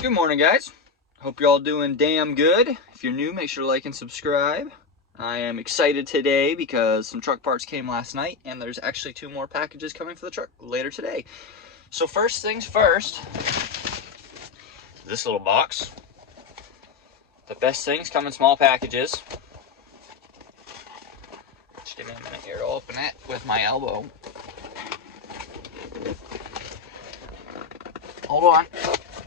Good morning, guys. Hope you're all doing damn good. If you're new, make sure to like and subscribe. I am excited today because some truck parts came last night and there's actually 2 more packages coming for the truck later today. So first things first, this little box. The best things come in small packages. Just give me a minute here to open it with my elbow. Hold on.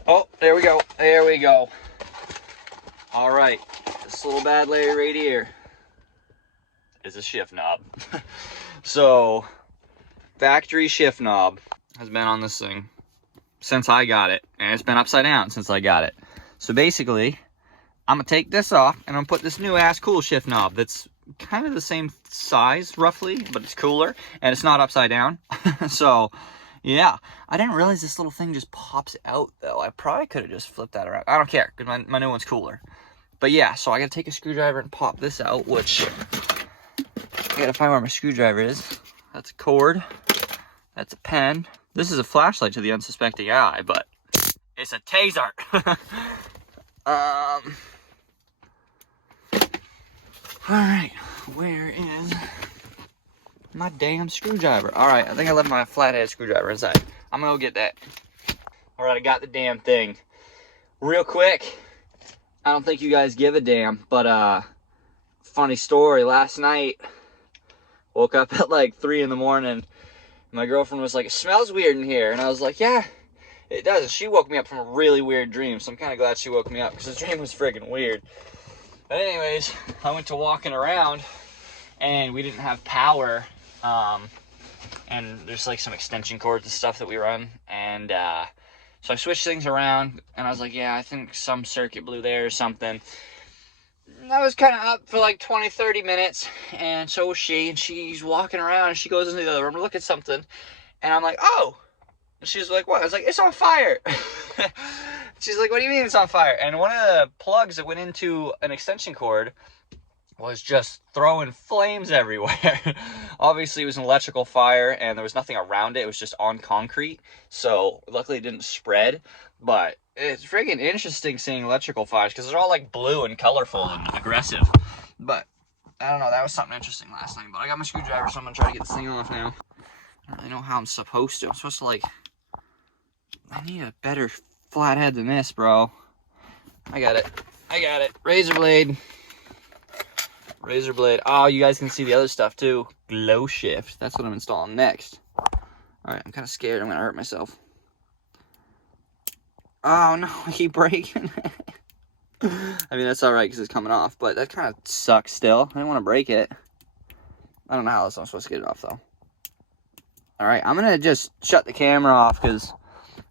Oh, there we go. There we go. All right. This little bad lady right here is a shift knob. So, factory shift knob has been on this thing since I got it. And it's been upside down since I got it. So basically, I'm going to take this off and I'm going to put this new ass cool shift knob that's kind of the same size roughly, but it's cooler and it's not upside down. So, yeah, I didn't realize this little thing just pops out, though. I probably could have just flipped that around. I don't care, because my new one's cooler. But yeah, so I got to take a screwdriver and pop this out, which I got to find where my screwdriver is. That's a cord. That's a pen. This is a flashlight to the unsuspecting eye, but it's a taser. All right, where is my damn screwdriver? All right, I think I left my flathead screwdriver inside. I'm gonna go get that. All right, I got the damn thing. Real quick, I don't think you guys give a damn, but funny story. Last night, woke up at like 3 in the morning. My girlfriend was like, "It smells weird in here," and I was like, "Yeah, it does." She woke me up from a really weird dream, so I'm kind of glad she woke me up because the dream was friggin' weird. But anyways, I went to walking around, and we didn't have power. And there's like some extension cords and stuff that we run, and so I switched things around, and I was like, yeah, I think some circuit blew there or something. And I was kind of up for like 20-30 minutes, and so was she, and she's walking around, and she goes into the other room to look at something, and I'm like, oh, and she's like, what? I was like, it's on fire. She's like, what do you mean it's on fire? And one of the plugs that went into an extension cord was just throwing flames everywhere. Obviously, it was an electrical fire, and there was nothing around it. It was just on concrete, so luckily it didn't spread. But it's freaking interesting seeing electrical fires, because they're all, like, blue and colorful and aggressive. But, I don't know, that was something interesting last night. But I got my screwdriver, so I'm going to try to get this thing off now. I don't really know how I'm supposed to. I'm supposed to, like, I need a better flathead than this, bro. I got it. Razor blade. Razor blade. Oh, you guys can see the other stuff too. Glowshift. That's what I'm installing next. Alright, I'm kind of scared I'm going to hurt myself. Oh no, I keep breaking it. I mean, that's alright because it's coming off, but that kind of sucks still. I didn't want to break it. I don't know how else I'm supposed to get it off though. Alright, I'm going to just shut the camera off because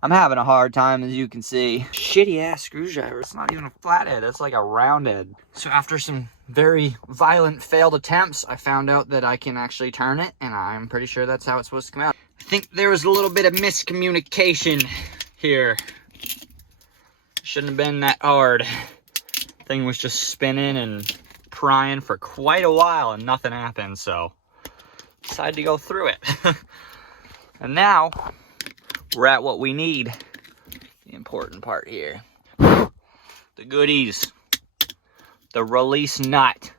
I'm having a hard time, as you can see. Shitty ass screwdriver. It's not even a flathead. It's like a roundhead. So after some very violent failed attempts, I found out that I can actually turn it, and I'm pretty sure that's how it's supposed to come out. I think there was a little bit of miscommunication here. Shouldn't have been that hard. Thing was just spinning and prying for quite a while, and nothing happened, so decided to go through it. And now we're at what we need. The important part here. The goodies. The release nut.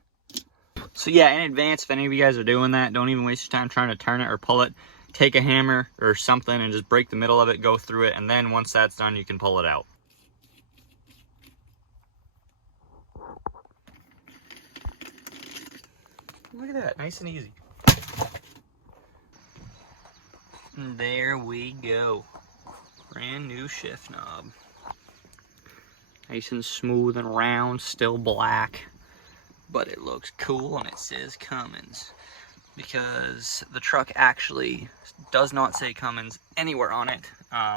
So yeah, in advance, if any of you guys are doing that, don't even waste your time trying to turn it or pull it. Take a hammer or something and just break the middle of it, go through it, and then once that's done, you can pull it out. Look at that, nice and easy. And there we go. Brand new shift knob. Nice and smooth and round, still black, but it looks cool and it says Cummins, because the truck actually does not say Cummins anywhere on it.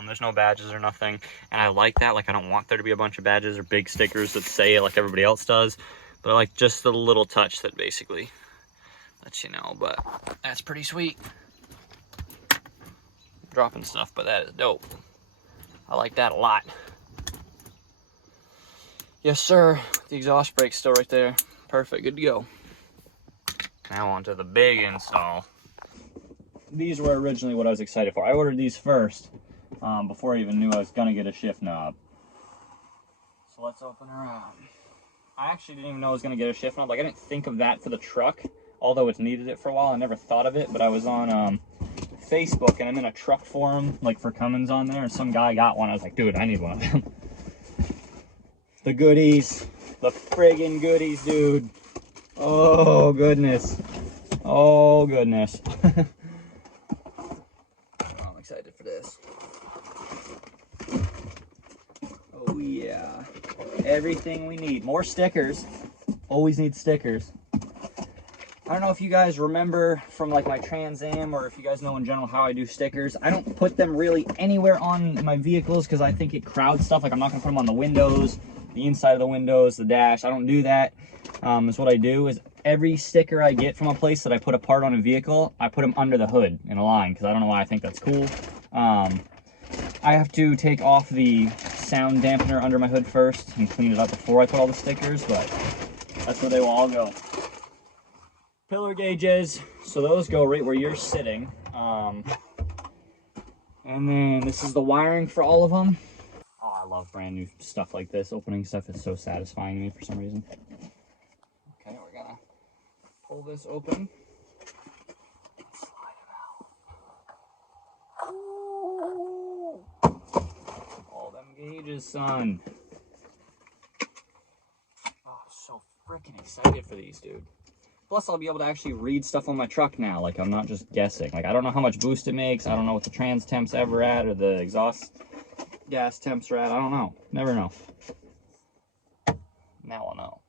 There's no badges or nothing, and I like that. Like, I don't want there to be a bunch of badges or big stickers that say it like everybody else does, but I like just the little touch that basically lets you know. But that's pretty sweet. Dropping stuff, but that is dope. I like that a lot. Yes, sir. The exhaust brake's still right there. Perfect. Good to go. Now on to the big install. These were originally what I was excited for. I ordered these first before I even knew I was going to get a shift knob. So let's open her up. I actually didn't even know I was going to get a shift knob. Like, I didn't think of that for the truck, although it's needed it for a while. I never thought of it, but I was on Facebook, and I'm in a truck forum, like, for Cummins on there, and some guy got one. I was like, dude, I need one of them. The goodies. The friggin' goodies, dude. Oh, goodness. Oh, goodness. Oh, I'm excited for this. Oh, yeah. Everything we need. More stickers. Always need stickers. I don't know if you guys remember from like my Trans Am, or if you guys know in general how I do stickers. I don't put them really anywhere on my vehicles because I think it crowds stuff. Like, I'm not going to put them on the windows, the inside of the windows, the dash. I don't do that. Is what I do is every sticker I get from a place that I put apart on a vehicle, I put them under the hood in a line because I don't know why I think that's cool. I have to take off the sound dampener under my hood first and clean it up before I put all the stickers, but that's where they will all go. Pillar gauges, so those go right where you're sitting. And then this is the wiring for all of them. Oh, I love brand new stuff like this. Opening stuff is so satisfying to me for some reason. Okay, we're gonna pull this open. Slide it out. Ooh. All them gauges, son. Oh, so freaking excited for these, dude. Plus, I'll be able to actually read stuff on my truck now. Like, I'm not just guessing. Like, I don't know how much boost it makes. I don't know what the trans temp's ever at, or the exhaust gas temps are at. I don't know. Never know. Now I'll know.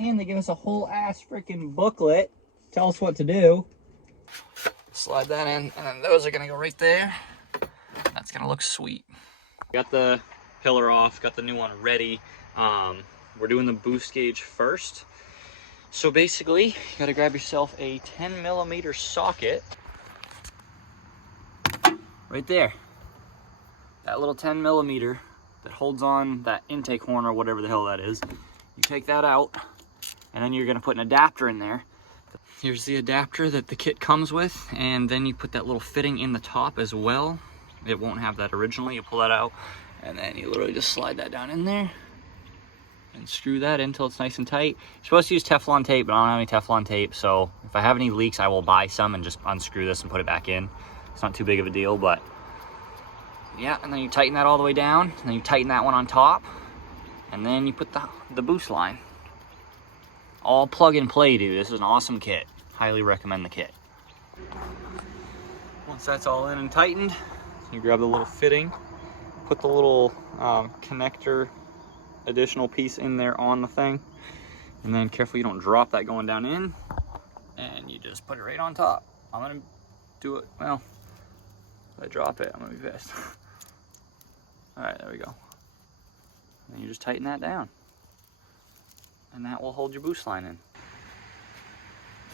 And they give us a whole ass freaking booklet. Tell us what to do. Slide that in, and then those are gonna go right there. That's gonna look sweet. Got the pillar off, got the new one ready. We're doing the boost gauge first. So basically, you gotta grab yourself a 10mm socket. Right there. That little 10mm that holds on that intake horn or whatever the hell that is. You take that out, and then you're gonna put an adapter in there. Here's the adapter that the kit comes with, and then you put that little fitting in the top as well. It won't have that originally. You pull that out, and then you literally just slide that down in there and screw that in until it's nice and tight. You're supposed to use Teflon tape, but I don't have any Teflon tape, so if I have any leaks, I will buy some and just unscrew this and put it back in. It's not too big of a deal, but yeah, and then you tighten that all the way down, and then you tighten that one on top, and then you put the boost line. All plug and play, dude. This is an awesome kit. Highly recommend the kit. Once that's all in and tightened, you grab the little fitting, put the little connector additional piece in there on the thing, and then careful you don't drop that going down in, and you just put it right on top. I'm gonna do it, well, if I drop it, I'm gonna be pissed. All right, there we go. And you just tighten that down, and that will hold your boost line in.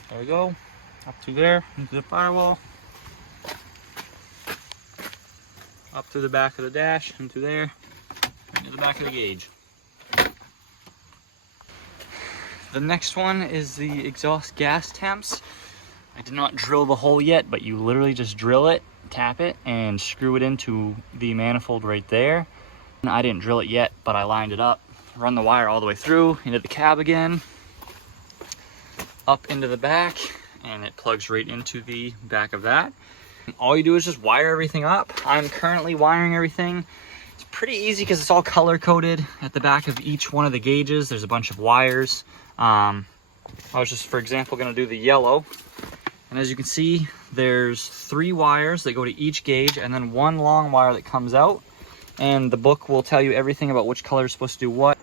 There we go, up to there, into the firewall, up to the back of the dash, into there, into the back of the gauge. The next one is the exhaust gas temps. I did not drill the hole yet, but you literally just drill it, tap it, and screw it into the manifold right there. I didn't drill it yet, but I lined it up, run the wire all the way through, into the cab again, up into the back, and it plugs right into the back of that. And all you do is just wire everything up. I'm currently wiring everything. It's pretty easy because it's all color coded at the back of each one of the gauges. There's a bunch of wires. I was just, for example, going to do the yellow, and as you can see, there's 3 wires that go to each gauge, and then 1 long wire that comes out, and the book will tell you everything about which color is supposed to do what.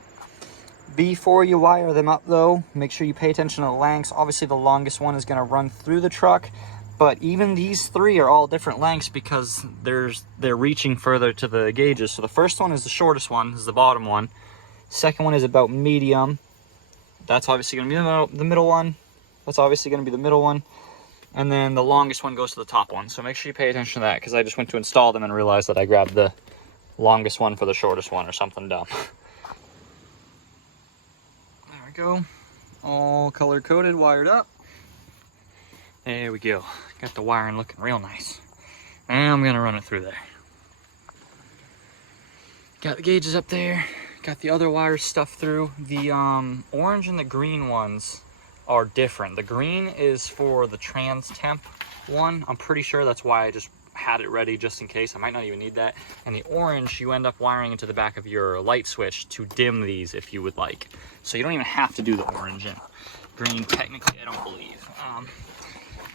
Before you wire them up though, make sure you pay attention to the lengths. Obviously the longest one is going to run through the truck, but even these 3 are all different lengths because they're reaching further to the gauges. So the first one is the shortest one, is the bottom one. Second one is about medium. That's obviously going to be the middle one. That's obviously going to be the middle one. And then the longest one goes to the top one. So make sure you pay attention to that, because I just went to install them and realized that I grabbed the longest one for the shortest one or something dumb. There we go. All color coded, wired up. There we go. Got the wiring looking real nice. And I'm going to run it through there. Got the gauges up there. got the other wires stuffed through. The orange and the green ones are different. The green is for the trans temp one. I'm pretty sure that's why I just had it ready just in case. I might not even need that. And the orange, you end up wiring into the back of your light switch to dim these if you would like. So you don't even have to do the orange and green, technically, I don't believe.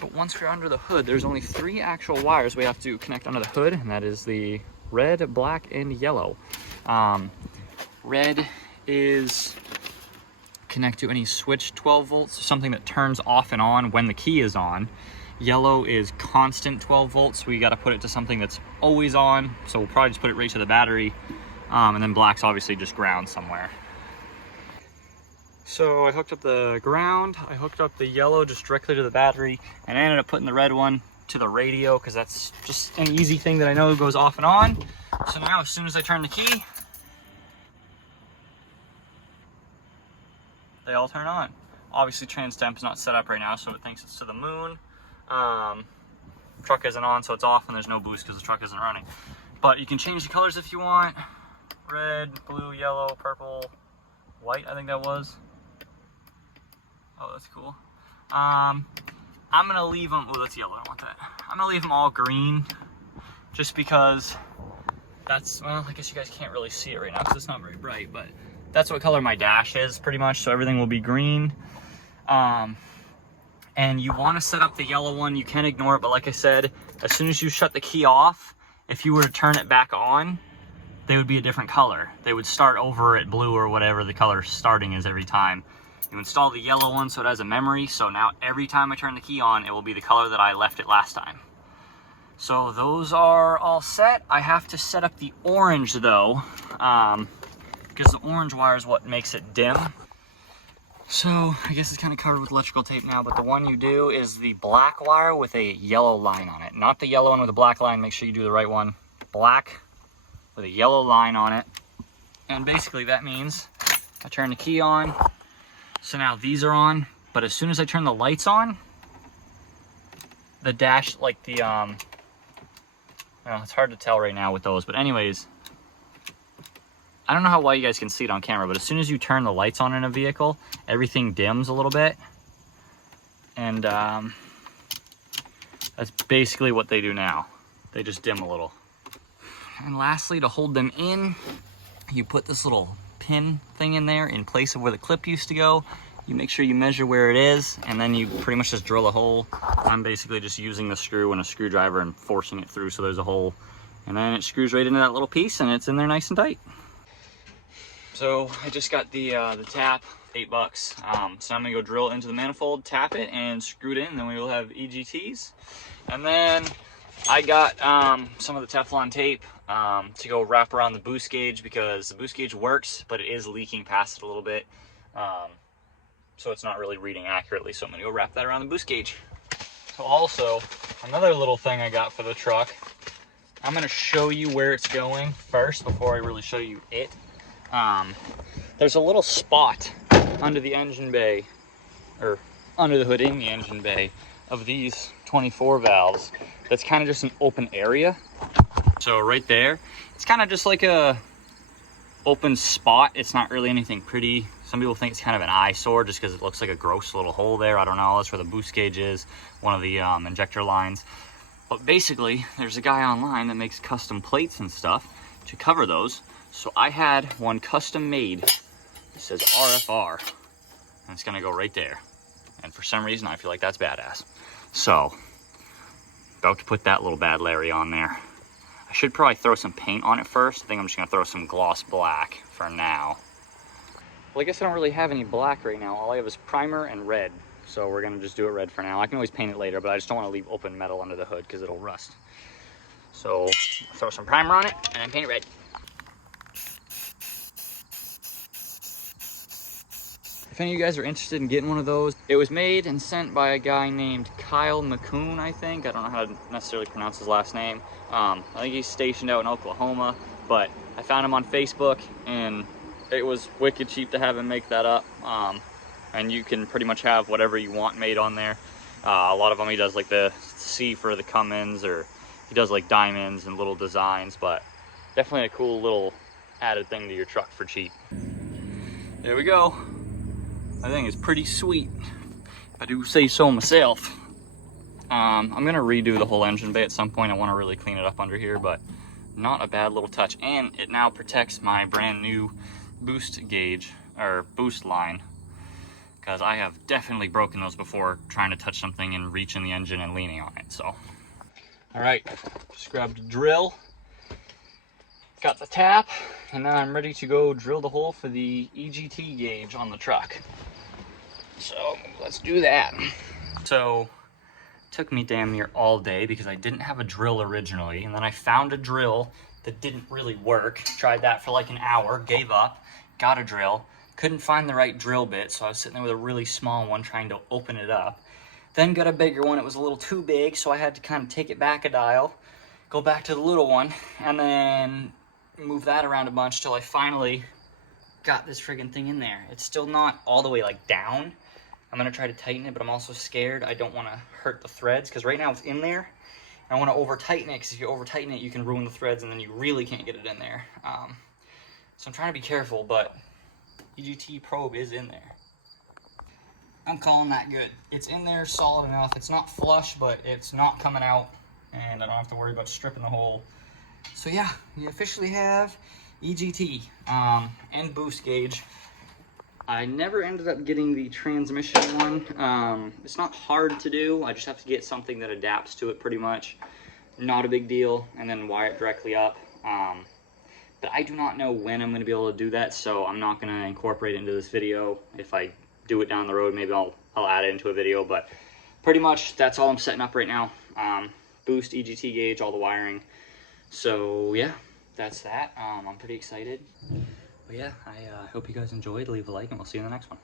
But once we're under the hood, there's only 3 actual wires we have to connect under the hood, and that is the red, black, and yellow. Red is connect to any switch 12 volts, something that turns off and on when the key is on. Yellow is constant 12 volts. We got to put it to something that's always on. So we'll probably just put it right to the battery. And then black's obviously just ground somewhere. So I hooked up the ground. I hooked up the yellow just directly to the battery. And I ended up putting the red one to the radio because that's just an easy thing that I know goes off and on. So now as soon as I turn the key, they all turn on. Obviously trans temp is not set up right now, so it thinks it's to the moon. Truck isn't on, so it's off, and there's no boost because the truck isn't running. But you can change the colors if you want. Red, blue, yellow, purple, white, I think that was. Oh, that's cool. I'm gonna leave them, oh, that's yellow, I don't want that. I'm gonna leave them all green, just because that's, well, I guess you guys can't really see it right now because it's not very bright, but that's what color my dash is pretty much, so everything will be green. And you want to set up the yellow one. You can ignore it, but like I said, as soon as you shut the key off, if you were to turn it back on, they would be a different color. They would start over at blue or whatever the color starting is every time. You install the yellow one so it has a memory, so now every time I turn the key on, it will be the color that I left it last time. So those are all set. I have to set up the orange though, because the orange wire is what makes it dim. So I guess it's kind of covered with electrical tape now, but the one you do is the black wire with a yellow line on it. Not the yellow one with a black line, make sure you do the right one. Black with a yellow line on it. And basically that means I turn the key on, so now these are on, but as soon as I turn the lights on, the dash, like the, well, it's hard to tell right now with those, but anyways, I don't know how well you guys can see it on camera, but as soon as you turn the lights on in a vehicle, everything dims a little bit. And that's basically what they do now. They just dim a little. And lastly, to hold them in, you put this little pin thing in there in place of where the clip used to go. You make sure you measure where it is, and then you pretty much just drill a hole. I'm basically just using the screw and a screwdriver and forcing it through so there's a hole. And then it screws right into that little piece, and it's in there nice and tight. So I just got the tap, $8. So I'm gonna go drill it into the manifold, tap it, and screw it in, and then we will have EGTs. And then I got some of the Teflon tape to go wrap around the boost gauge, because the boost gauge works, but it is leaking past it a little bit. So it's not really reading accurately, so I'm gonna go wrap that around the boost gauge. So also, another little thing I got for the truck, I'm gonna show you where it's going first before I really show you it. There's a little spot under the engine bay, or under the hood in the engine bay, of these 24 valves that's kind of just an open area. So right there, it's kind of just like a open spot. It's not really anything pretty. Some people think it's kind of an eyesore just because it looks like a gross little hole there. I don't know, that's where the boost gauge is, one of the injector lines. But basically, there's a guy online that makes custom plates and stuff to cover those. So I had one custom made. It says RFR, and it's gonna go right there. And for some reason, I feel like that's badass. So, about to put that little bad Larry on there. I should probably throw some paint on it first. I think I'm just gonna throw some gloss black for now. Well, I guess I don't really have any black right now. All I have is primer and red. So we're gonna just do it red for now. I can always paint it later, but I just don't wanna leave open metal under the hood because it'll rust. So, throw some primer on it and then paint it red. If any of you guys are interested in getting one of those, it was made and sent by a guy named Kyle McCoon, I think. I don't know how to necessarily pronounce his last name. I think he's stationed out in Oklahoma, but I found him on Facebook, and it was wicked cheap to have him make that up. And you can pretty much have whatever you want made on there. A lot of them he does like the C for the Cummins, or he does like diamonds and little designs, but definitely a cool little added thing to your truck for cheap. There we go. I think it's pretty sweet, if I do say so myself. I'm gonna redo the whole engine bay at some point. I want to really clean it up under here, but not a bad little touch. And it now protects my brand new boost gauge, or boost line, because I have definitely broken those before trying to touch something and reaching the engine and leaning on it. So, all right, just grabbed a drill, got the tap, and now I'm ready to go drill the hole for the EGT gauge on the truck. So let's do that. So took me damn near all day because I didn't have a drill originally, and then I found a drill that didn't really work. Tried that for like an hour, gave up, got a drill, couldn't find the right drill bit, so I was sitting there with a really small one trying to open it up. Then got a bigger one. It was a little too big, so I had to kind of take it back a dial, go back to the little one, and then move that around a bunch till I finally got this friggin' thing in there. It's still not all the way like down. I'm gonna try to tighten it, but I'm also scared. I don't wanna hurt the threads, because right now it's in there. I wanna over tighten it, because if you over tighten it, you can ruin the threads and then you really can't get it in there. So I'm trying to be careful, but EGT probe is in there. I'm calling that good. It's in there solid enough. It's not flush, but it's not coming out, and I don't have to worry about stripping the hole. So yeah, we officially have EGT and boost gauge. I never ended up getting the transmission one. It's not hard to do. I just have to get something that adapts to it pretty much. Not a big deal, and then wire it directly up. But I do not know when I'm going to be able to do that, so I'm not going to incorporate it into this video. If I do it down the road, maybe I'll add it into a video, but pretty much that's all I'm setting up right now. Boost, EGT gauge, all the wiring. So yeah, that's that. I'm pretty excited. But yeah, I hope you guys enjoyed. Leave a like, and we'll see you in the next one.